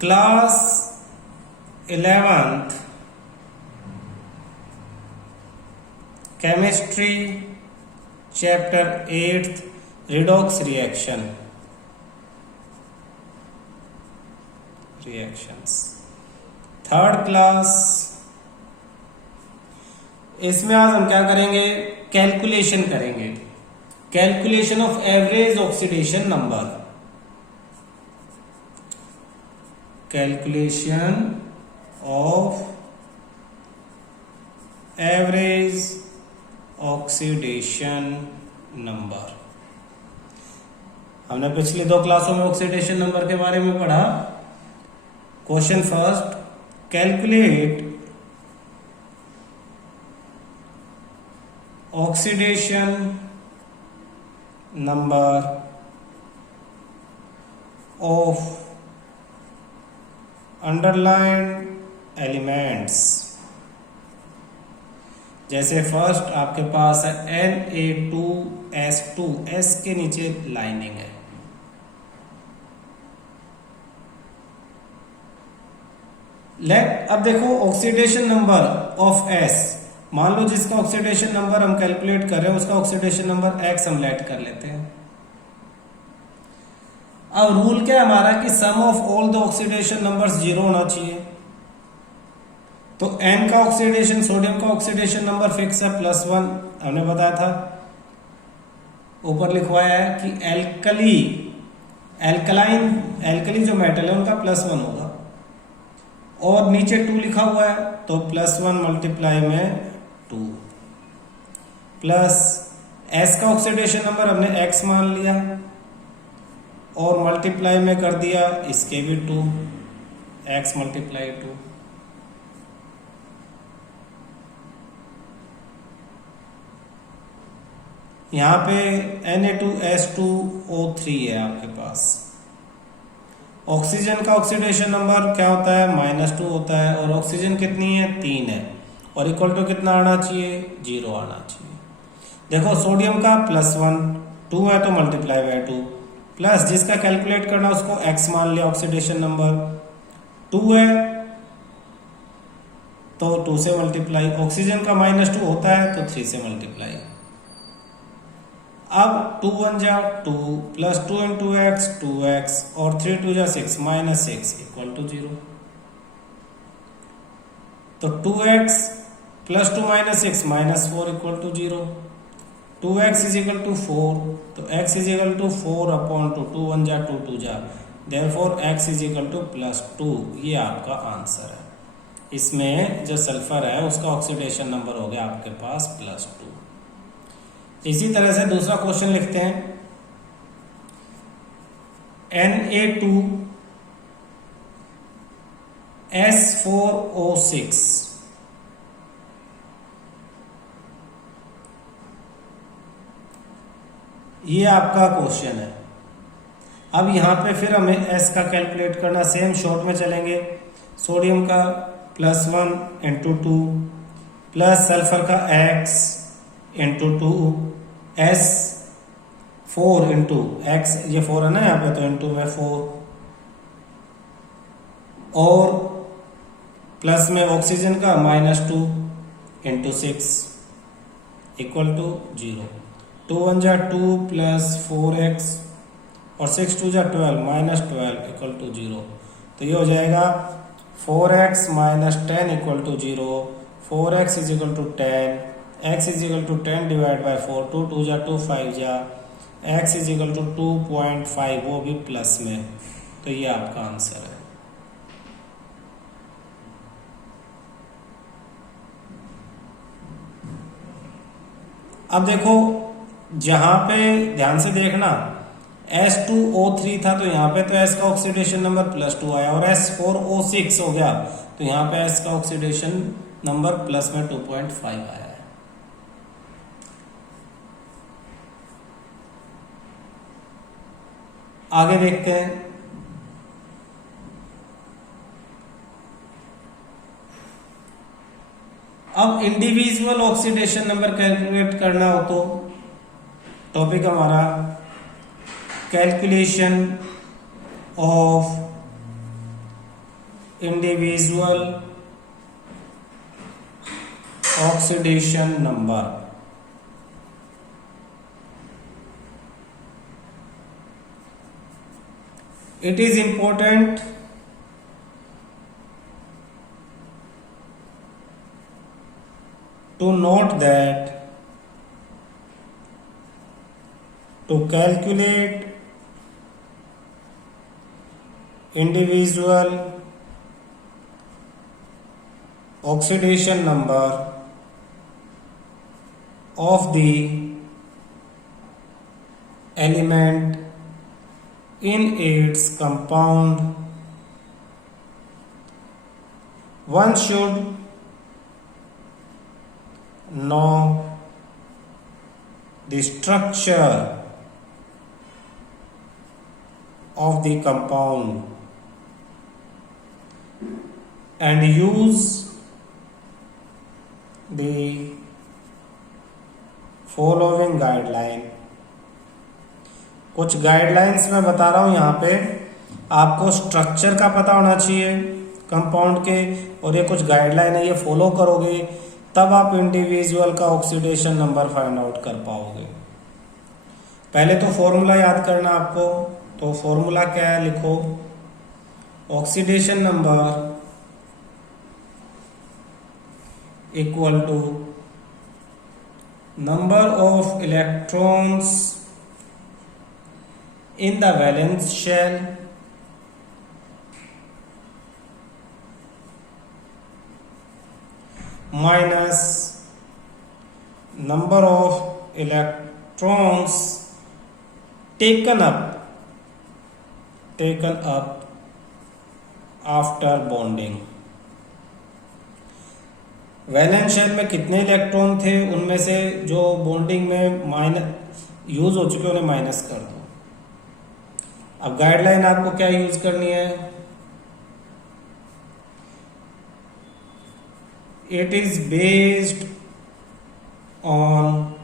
Class 11th chemistry chapter 8 redox reactions third class. इसमें आज हम क्या करेंगे, कैलकुलेशन करेंगे, calculation of average oxidation number, calculation of average oxidation number. हमने पिछली दो क्लासों में ऑक्सीडेशन नंबर के बारे में पढ़ा। Question first, calculate oxidation number of underlined elements. जैसे फर्स्ट आपके पास है Na2S2, S के नीचे लाइनिंग है। अब देखो ऑक्सीडेशन नंबर ऑफ S, मान लो जिसका ऑक्सीडेशन नंबर हम कैलकुलेट कर रहे हैं उसका ऑक्सीडेशन नंबर X हम लेट कर लेते हैं। अब रूल क्या है हमारा कि sum of all the oxidation numbers 0 होना चाहिए। तो N का ऑक्सीडेशन, सोडियम का ऑक्सीडेशन नंबर फिक्स है +1, हमने बताया था, ऊपर लिखवाया है कि एल्कली जो मेटल है उनका +1 होगा, और नीचे 2 लिखा हुआ है तो +1 मल्टीप्लाई में 2 प्लस S का ऑक्सीडेशन नंबर हमने X मान लिया और मल्टीप्लाई में कर दिया इसके भी 2, X मल्टीप्लाई 2। यहां पे Na2S2O3 है आपके पास। ऑक्सीजन का ऑक्सीडेशन नंबर क्या होता है, -2 होता है, और ऑक्सीजन कितनी है, 3 है, और इक्वल टू कितना आना चाहिए, 0 आना चाहिए। देखो सोडियम का +1, 2 है तो मल्टीप्लाई बाय 2, प्लस जिसका कैलकुलेट करना उसको X मान लिया, ऑक्सीडेशन नंबर 2 है तो 2 से मल्टीप्लाई, ऑक्सीजन का -2 होता है तो 3 से मल्टीप्लाई। अब 2 1 जा 2 प्लस 2 into x 2x और 3 2 जा 6 -6 इक्वल टू 0। तो 2x plus 2 -6 -4 equal to 0। 2x is equal to 4, तो x इज इक्वल टू 4/2, 2 1 जा 2 2 जा, therefore x is equal to +2। ये आपका आंसर है। इसमें जो सल्फर है उसका ऑक्सीडेशन नंबर हो गया आपके पास +2। इसी तरह से दूसरा क्वेश्चन लिखते हैं, Na2S4O6। ये आपका क्वेश्चन है। अब यहां पे फिर हमें S का कैलकुलेट करना, सेम शॉर्ट में चलेंगे। सोडियम का +1 × 2 प्लस सल्फर का X × 2 S 4 × X, ये 4 है ना यहाँ पे, तो × में 4, और प्लस में ऑक्सीजन का -2 × 6 इक्वल टू 0। 2 1 जा 2 प्लस 4x और 6 2 जा 12 -12 इक्वल टू 0। तो ये हो जाएगा 4x - 10 equal to 0। 4x is equal to 10, x is equal to 10 divide by 4, 2 2 जा 2 5 जा, x इज इक्वल टू 2.5, वो भी प्लस में। तो ये आपका आंसर है। अब देखो जहां पे ध्यान से देखना, S2O3 था तो यहाँ पे तो S का ऑक्सीडेशन नंबर +2 आया, और S4O6 हो गया तो यहाँ पे S का ऑक्सीडेशन नंबर प्लस में 2.5 आया है। आगे देखते हैं, अब इंडिविजुअल ऑक्सीडेशन नंबर कैलकुलेट करना हो तो टॉपिक हमारा calculation of individual oxidation number. It is important to note that to calculate individual oxidation number of the element in its compound, one should know the structure of the compound and use the following guideline. कुछ guidelines मैं बता रहा हूं यहां पे, आपको structure का पता होना चाहिए कंपाउंड के, और ये कुछ गाइडलाइन है, ये फॉलो करोगे तब आप इंडिविजुअल का ऑक्सीडेशन नंबर फाइंड आउट कर पाओगे। पहले तो फॉर्मूला याद करना आपको, तो फॉर्मूला क्या है लिखो, oxidation number equal to number of electrons in the valence shell minus number of electrons taken up after bonding। Valence shell में कितने इलेक्ट्रॉन थे, उनमें से जो बॉन्डिंग में माइनस यूज हो चुके उन्हें माइनस कर दो। अब गाइडलाइन आपको क्या यूज करनी है, it is based on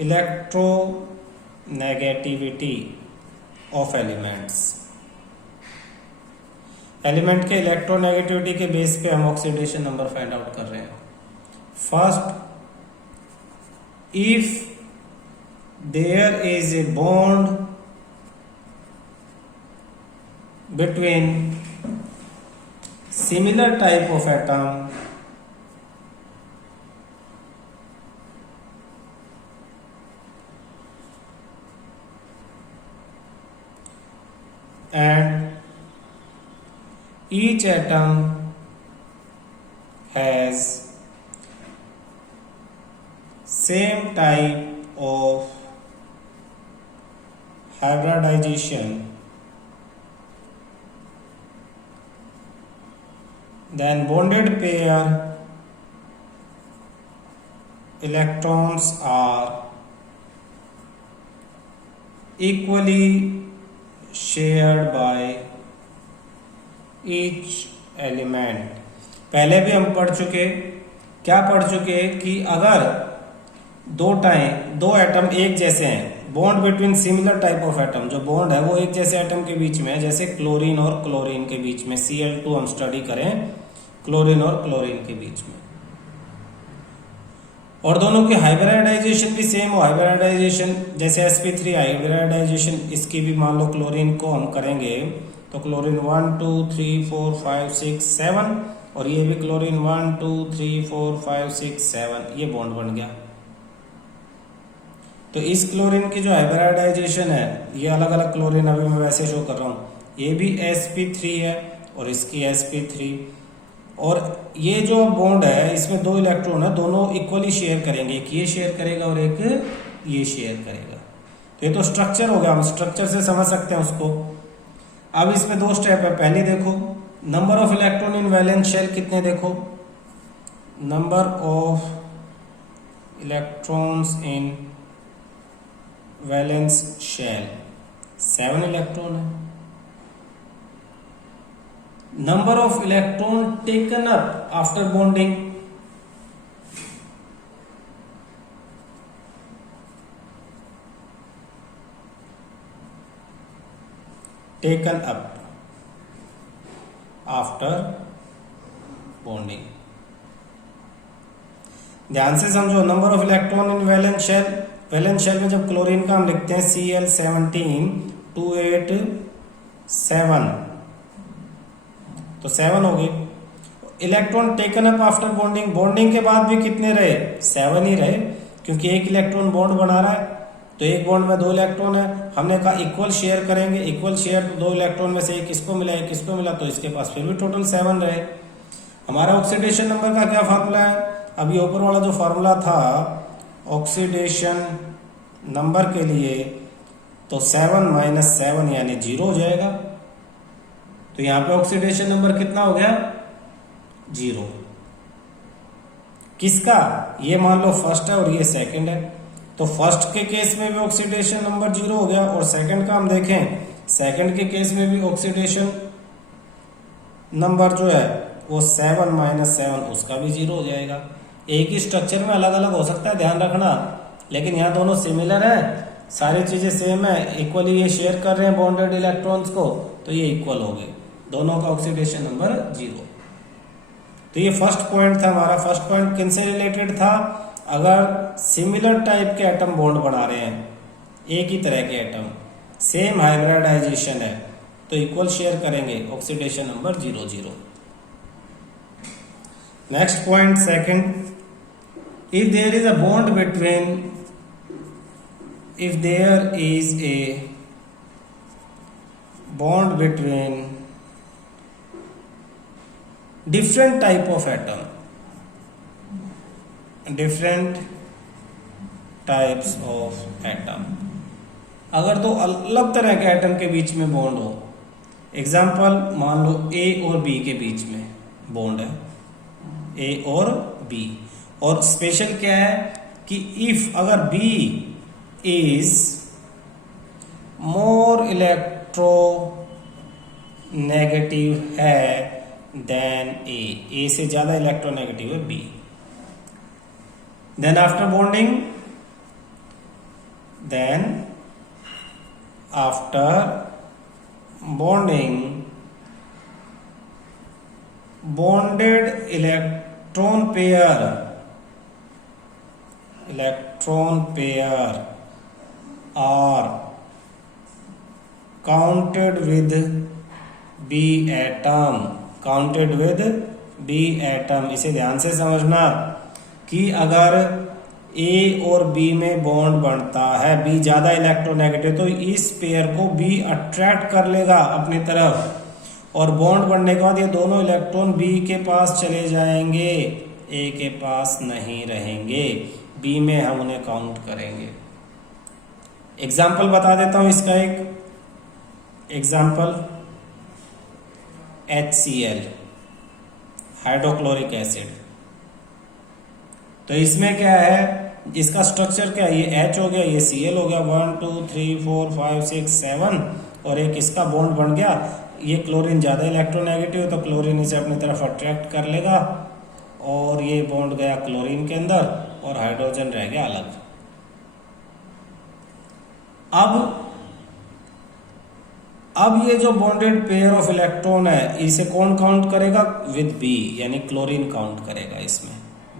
electronegativity of elements. Element के इलेक्ट्रोनेगेटिविटी के बेस पे हम ऑक्सीडेशन नंबर फाइंड आउट कर रहे हैं। First, if there is a bond between similar type of atom and each atom has same type of hybridization, then bonded pair electrons are equally shared by each element। पहले भी हम पढ़ चुके, क्या पढ़ चुके कि अगर दो एटम एक जैसे हैं, bond between similar type of atom, जो बॉन्ड है वो एक जैसे एटम के बीच में है, जैसे क्लोरीन और क्लोरीन के बीच में, Cl2 हम स्टडी करें क्लोरीन और क्लोरीन के बीच में, और दोनों की हाइब्रिडाइजेशन भी सेम हो, हाइब्रिडाइजेशन जैसे sp3 हाइब्रिडाइजेशन इसकी भी मान लो क्लोरीन को हम करेंगे तो क्लोरीन 1 2 3 4 5 6 7, और ये भी क्लोरीन 1 2 3 4 5 6 7, ये बॉन्ड बन गया। तो इस क्लोरीन की जो हाइब्रिडाइजेशन है, ये अलग अलग क्लोरीन अभी मैं वैसे शो कर रहा हूँ, ये भी sp3 है और इसकी sp3, और ये जो बॉन्ड है इसमें दो इलेक्ट्रॉन है, दोनों इक्वली शेयर करेंगे, एक ये शेयर करेगा और एक ये शेयर करेगा। तो ये तो स्ट्रक्चर हो गया, हम स्ट्रक्चर से समझ सकते हैं उसको। अब इसमें दो स्टेप है, पहले देखो number of electron in valence shell कितने, देखो number of electrons in valence shell 7 electron है। Number of electron taken up after bonding, taken up after bonding. ध्यान से समझो, number of electron in valence shell में जब क्लोरीन का हम लिखते हैं Cl17 तो 7 हो गए। Electron taken up after bonding के बाद भी कितने रहे? 7 ही रहे, क्योंकि एक इलेक्ट्रॉन बॉन्ड बना रहा है, तो एक बॉन्ड में 2 इलेक्ट्रॉन है। हमने कहा इक्वल शेयर करेंगे, इक्वल शेयर 2 इलेक्ट्रॉन में से एक इसको मिला एक इसको मिला, तो इसके पास फिर भी टोटल 7 रहे। हमारा ऑक्सीडेशन नंबर का क्या फार्मूला है? अभी ऊपर वाला जो फार्मूला था ऑक्सीडेशन नंबर के लिए, तो 7 - 7 यानी 0 हो जाएगा। तो यहां पे ऑक्सीडेशन नंबर कितना हो गया? 0। किसका? ये मान लो फर्स्ट है और ये सेकंड है, तो फर्स्ट के केस में भी ऑक्सीडेशन नंबर 0 हो गया, और सेकंड का हम देखें, सेकंड के केस में भी ऑक्सीडेशन नंबर जो है वो 7 - 7 उसका भी 0 हो जाएगा। एक ही स्ट्रक्चर में अलग अलग हो सकता है, ध्यान रखना, लेकिन यहाँ दोनों सिमिलर है, सारी चीजें सेम है, इक्वली ये शेयर कर रहे हैं बॉन्डेड इलेक्ट्रॉन्स को, तो ये इक्वल हो गए, दोनों का ऑक्सीडेशन नंबर 0। तो ये फर्स्ट पॉइंट था हमारा। फर्स्ट पॉइंट किन से रिलेटेड था? अगर सिमिलर टाइप के एटम बॉन्ड बना रहे हैं, एक ही तरह के एटम, सेम हाइब्रिडाइजेशन है, तो इक्वल शेयर करेंगे, oxidation number 0 0। Next point second, if there is a bond between different type of atom, different types of atom, अगर दो अलग तरह के एटम के बीच में बॉन्ड हो, एग्जाम्पल मान लो A और B के बीच में बॉन्ड है, A और B, और स्पेशल क्या है कि इफ अगर B is more electronegative है देन A से ज्यादा इलेक्ट्रोनेगेटिव है B, then after bonding bonded electron pair are counted with B atom. इसे ध्यान से समझना कि अगर A और B में बॉन्ड बनता है, B ज्यादा इलेक्ट्रोनेगेटिव, तो इस पेयर को B अट्रैक्ट कर लेगा अपनी तरफ, और बॉन्ड बनने के बाद ये दोनों इलेक्ट्रॉन B के पास चले जाएंगे, A के पास नहीं रहेंगे, B में हम उन्हें काउंट करेंगे। एग्जाम्पल बता देता हूं इसका, एक एग्जाम्पल HCl, हाइड्रोक्लोरिक एसिड। तो इसमें क्या है, इसका स्ट्रक्चर क्या है, ये H हो गया, ये Cl हो गया, 1 2 3 4 5 6 7, और एक इसका बॉन्ड बन गया। ये क्लोरीन ज्यादा इलेक्ट्रोनेगेटिव है, तो क्लोरीन इसे अपनी तरफ अट्रैक्ट कर लेगा, और ये बॉन्ड गया क्लोरीन के अंदर, और हाइड्रोजन रह गया अलग। अब ये जो बॉन्डेड पेयर ऑफ इलेक्ट्रॉन है, इसे कौन काउंट करेगा? विद B, यानी क्लोरीन काउंट करेगा इसमें।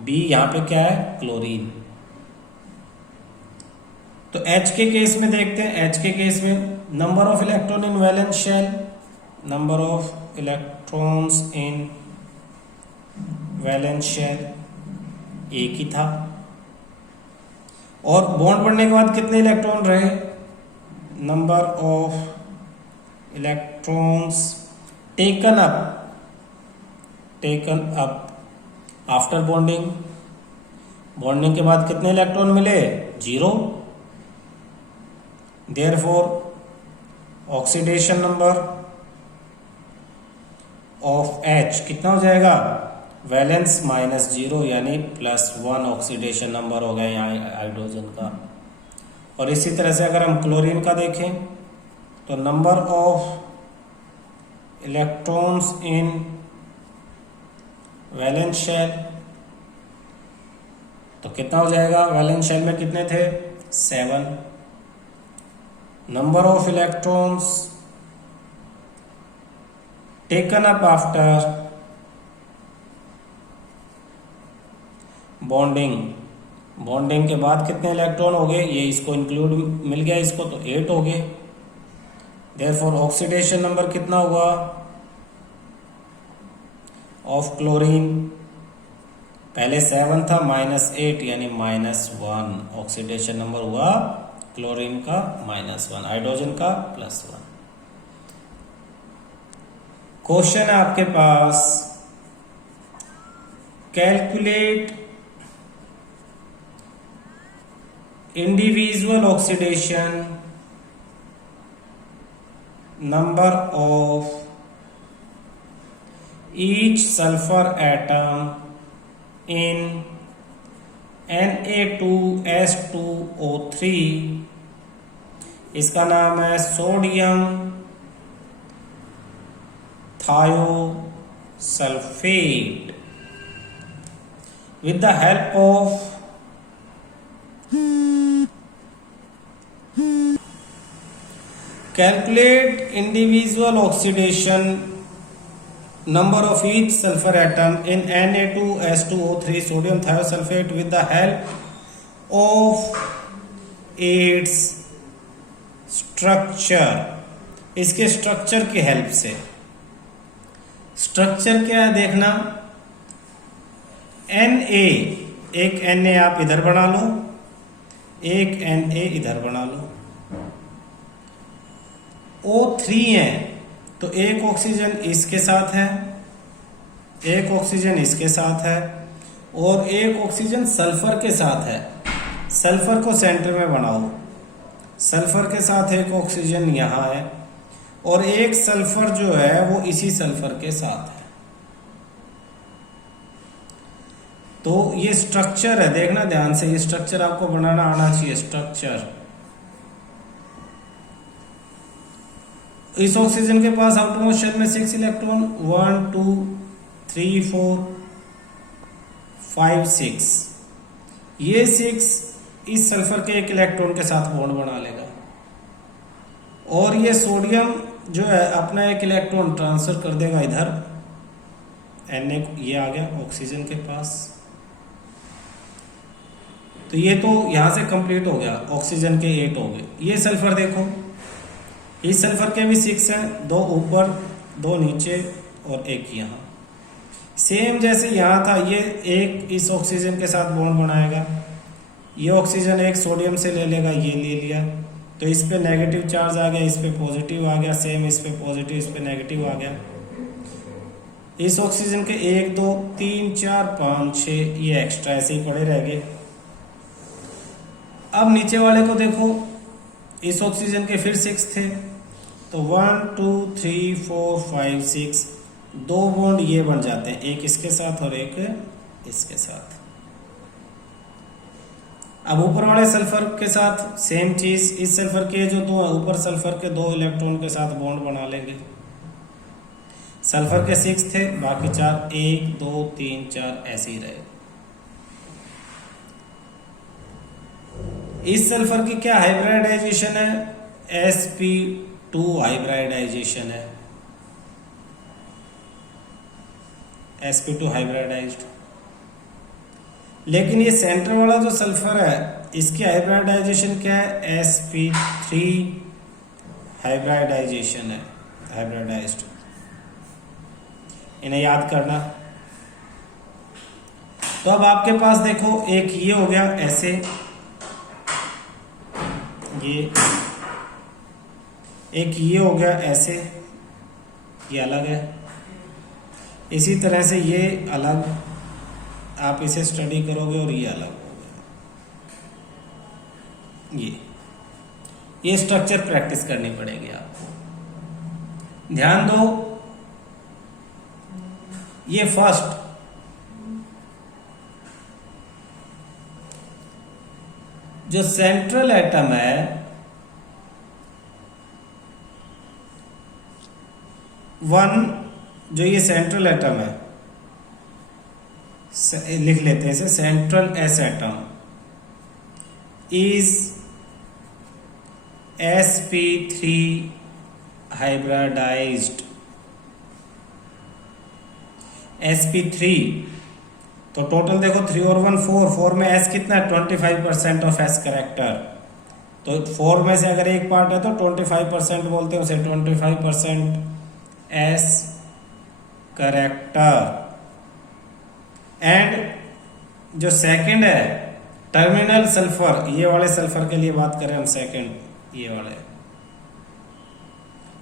B यहां पे क्या है? क्लोरीन। तो H के केस में देखते हैं, H के केस में number of electron in valence shell, number of electrons in valence shell एक ही था, और बॉन्ड बनने के बाद कितने इलेक्ट्रॉन रहे? Number of electrons taken up after bonding के बाद कितने इलेक्ट्रॉन मिले? 0। Therefore oxidation number of H कितना हो जाएगा? वैलेंस -0 यानी +1 ऑक्सीडेशन नंबर हो गया यहाँ हाइड्रोजन का। और इसी तरह से अगर हम क्लोरीन का देखें, तो number of electrons in valence shell, तो कितना हो जाएगा? वैलेंस शेल में कितने थे? 7। Number of electrons taken up after bonding, bonding के बाद कितने इलेक्ट्रॉन हो गए, ये इसको इंक्लूड मिल गया इसको, तो 8 हो गए। देयरफॉर ऑक्सीडेशन नंबर कितना हुआ ऑफ क्लोरीन, पहले 7 था, -8 यानी -1 ऑक्सीडेशन नंबर हुआ क्लोरीन का -1, हाइड्रोजन का +1। क्वेश्चन है आपके पास, calculate individual oxidation number of each sulfur atom in Na2S2O3, इसका नाम है सोडियम थायोसल्फेट, with the help of calculate individual oxidation number of each sulfur atom in Na2S2O3 sodium thiosulfate with the help of its structure, इसके structure की help से। Structure क्या है देखना, Na, एक Na आप इधर बना लो, एक Na इधर बना लो, O3 है तो एक ऑक्सीजन इसके साथ है, एक ऑक्सीजन इसके साथ है, और एक ऑक्सीजन सल्फर के साथ है। सल्फर को सेंटर में बनाओ, सल्फर के साथ एक ऑक्सीजन यहाँ है, और एक सल्फर जो है वो इसी सल्फर के साथ है। तो ये स्ट्रक्चर है, देखना ध्यान से, ये स्ट्रक्चर आपको बनाना आना चाहिए। स्ट्रक्चर, इस ऑक्सीजन के पास आउटरमोस्ट शेल में 6 इलेक्ट्रॉन, 1 2 3 4 5 6, ये 6 इस सल्फर के एक इलेक्ट्रॉन के साथ बॉन्ड बना लेगा, और ये सोडियम जो है अपना एक इलेक्ट्रॉन ट्रांसफर कर देगा इधर, Na ये आ गया ऑक्सीजन के पास। तो ये तो यहां से कंप्लीट हो गया, ऑक्सीजन के 8 हो गए। ये सल्फर देखो, इस सल्फर के भी 6 हैं, 2 ऊपर 2 नीचे और एक यहाँ। सेम जैसे यहाँ था, ये एक इस ऑक्सीजन के साथ बॉन्ड बनाएगा, ये ऑक्सीजन एक सोडियम से ले लेगा, ये ले लिया, तो इस पे नेगेटिव चार्ज आ गया, इस पे पॉजिटिव आ गया, सेम इस पे पॉजिटिव, इस पे नेगेटिव आ गया। इस ऑक्सीजन के 1 2 3 4 5 6 ये एक्स्ट्रा ऐसे ही पड़े रह गए। अब नीचे वाले को देखो, इस ऑक्सीजन के फिर 6 थे, तो 1 2 3 4 5 6, 2 बॉन्ड ये बन जाते हैं, एक इसके साथ और एक इसके साथ। अब ऊपर वाले सल्फर के साथ सेम चीज, इस सल्फर के जो 2 ऊपर सल्फर के 2 इलेक्ट्रॉन के साथ बॉन्ड बना लेंगे। सल्फर के 6 थे, बाकी 4 1 2 3 4 ऐसे ही रहे। इस सल्फर की क्या हाइब्रिडाइजेशन है, sp2 हाइब्रिडाइजेशन है, sp2 हाइब्रिडाइज्ड। लेकिन ये सेंटर वाला जो सल्फर है इसकी हाइब्रिडाइजेशन क्या है, sp3 हाइब्रिडाइजेशन है, हाइब्रिडाइज्ड। इन्हें याद करना। तो अब आपके पास देखो, एक ये हो गया ऐसे, ये एक ये हो गया ऐसे, ये अलग है। इसी तरह से ये अलग, आप इसे स्टडी करोगे और ये अलग हो गया। ये स्ट्रक्चर प्रैक्टिस करनी पड़ेगी आपको। ध्यान दो, ये फर्स्ट जो सेंट्रल एटम है, जो ये सेंट्रल एटम है, लिख लेते हैं इसे, central S atom is sp3 hybridized, sp3, तो टोटल देखो 3 और 1 4, 4 में s कितना है 25% ऑफ s करेक्टर, तो 4 में से अगर एक पार्ट है तो 25% बोलते हैं उसे, 25% s करेक्टर। एंड जो सेकंड है टर्मिनल सल्फर, ये वाले सल्फर के लिए बात करें हम, सेकंड ये वाले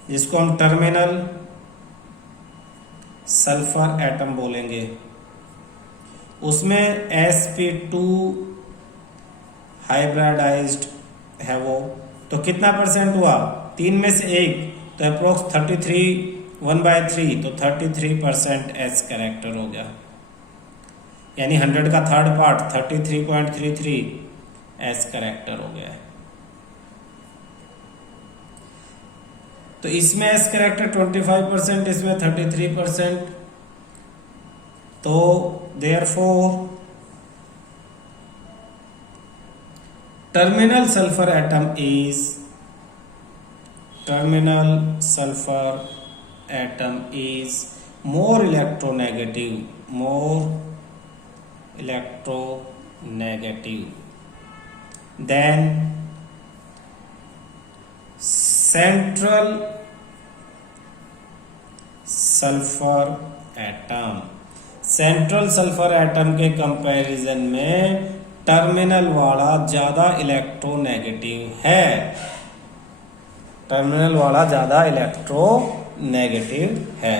जिसको हम टर्मिनल सल्फर एटम बोलेंगे, उसमें sp2 हाइब्रिडाइज्ड है वो, तो कितना परसेंट हुआ 3 में से 1, तो अप्रोक्स 33 1/3, तो 33% s कैरेक्टर हो गया, यानी 100 का थर्ड पार्ट 33.33 s कैरेक्टर हो गया। तो इसमें s कैरेक्टर 25%, इसमें 33%, तो therefore terminal sulphur atom is more electronegative than central sulphur atom. Central sulphur atom के कंपैरिजन में टर्मिनल वाला ज्यादा इलेक्ट्रोनेगेटिव है, टर्मिनल वाला ज्यादा इलेक्ट्रोनेगेटिव है।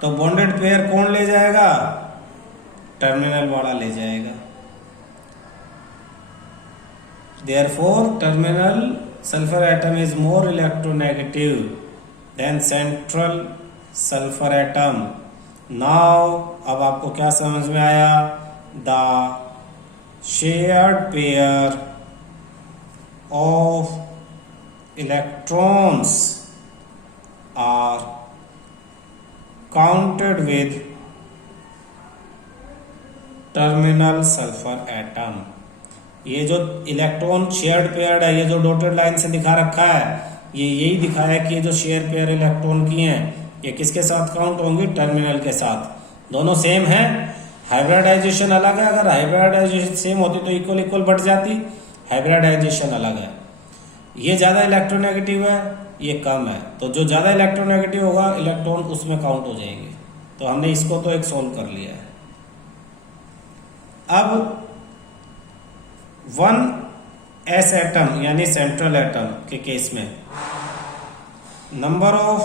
तो बॉन्डेड पेयर कौन ले जाएगा, टर्मिनल वाला ले जाएगा। Therefore terminal sulphur atom is more electronegative than central sulphur atom. Now अब आपको क्या समझ में आया, the shared pair of electrons are counted with terminal sulphur atom. ये जो इलेक्ट्रॉन शेयर्ड पेयर है, ये जो डॉटेड लाइन से दिखा रखा है, ये यही दिखाया है कि ये जो शेयर पेयर इलेक्ट्रॉन की हैं ये किसके साथ काउंट होंगी, टर्मिनल के साथ। दोनों सेम है, हाइब्रिडाइजेशन अलग है। अगर हाइब्रिडाइजेशन सेम होती तो इक्वल इक्वल बढ़ जाती, हाइब्रिडाइजेशन अलग है। ये ज्यादा इलेक्ट्रोनेगेटिव है, ये कम है, तो जो ज्यादा इलेक्ट्रोनेगेटिव होगा इलेक्ट्रॉन उसमें काउंट हो जाएंगे। तो हमने इसको तो एक सोल्व कर लिया है। अब 1s एटम यानी सेंट्रल एटम के केस में number of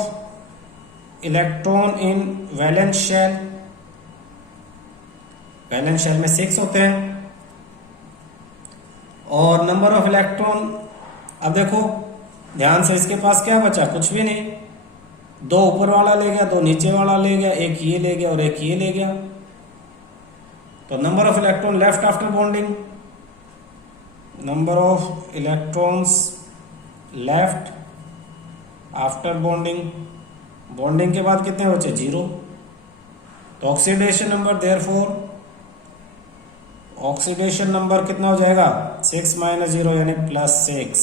electron in valence shell, valence shell में 6 होते हैं, और नंबर ऑफ इलेक्ट्रॉन, अब देखो ध्यान से, इसके पास क्या बचा, कुछ भी नहीं, 2 ऊपर वाला ले गया, 2 नीचे वाला ले गया, एक ये ले गया और एक ये ले गया। तो number of electron left after bonding, number of electrons left after bonding, bonding के बाद कितने बचे, 0। तो oxidation number, therefore oxidation number कितना हो जाएगा, 6 - 0 यानी +6।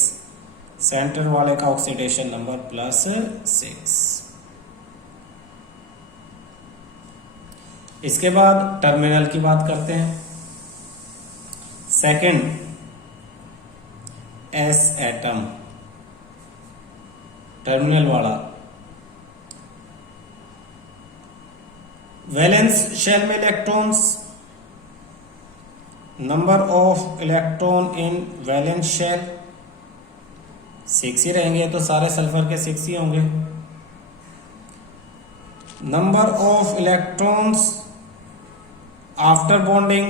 सेंटर वाले का ऑक्सीडेशन नंबर +6। इसके बाद टर्मिनल की बात करते हैं। सेकंड s एटम, टर्मिनल वाला, वैलेंस शेल में electrons, number of electron in valence shell 6 ही रहेंगे, तो सारे सल्फर के 6 ही होंगे। Number of electrons after bonding,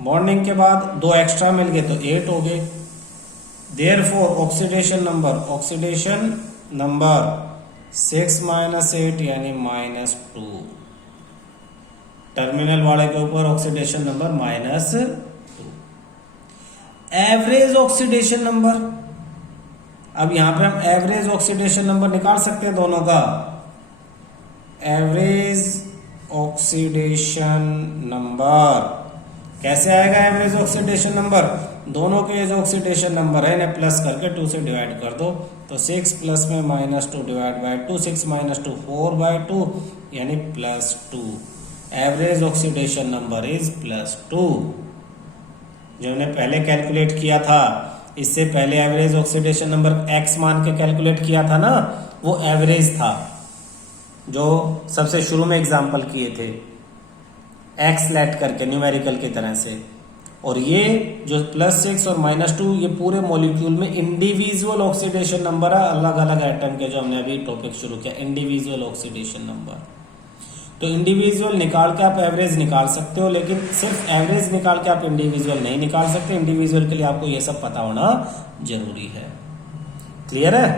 bonding के बाद 2 एक्स्ट्रा मिल गए तो 8 हो गए। देयरफॉर ऑक्सीडेशन नंबर 6 - 8 यानी -2। टर्मिनल वाले के ऊपर oxidation number -2। Average oxidation number, अब यहां पे हम एवरेज ऑक्सीडेशन नंबर निकाल सकते हैं दोनों का। एवरेज ऑक्सीडेशन नंबर कैसे आएगा, एवरेज ऑक्सीडेशन नंबर, दोनों के जो ऑक्सीडेशन नंबर है इन्हें प्लस करके 2 से डिवाइड कर दो, तो 6 प्लस में -2 डिवाइड बाय 2, 6 - 2 4/2 यानी +2। Average oxidation number is +2। जो हमने पहले कैलकुलेट किया था, इससे पहले एवरेज ऑक्सीडेशन नंबर x मान के कैलकुलेट किया था ना, वो एवरेज था जो सबसे शुरू में एग्जाम्पल किए थे, x लेट करके न्यूमेरिकल की तरह से। और ये जो +6 और -2 ये पूरे मॉलिक्यूल में इंडिविजुअल ऑक्सीडेशन नंबर है, अलग अलग एटम के, जो हमने अभी टॉपिक शुरू किया, इंडिविजुअल ऑक्सीडेशन नंबर। तो इंडिविजुअल निकाल के आप एवरेज निकाल सकते हो, लेकिन सिर्फ एवरेज निकाल के आप इंडिविजुअल नहीं निकाल सकते। इंडिविजुअल के लिए आपको ये सब पता होना जरूरी है। क्लियर है?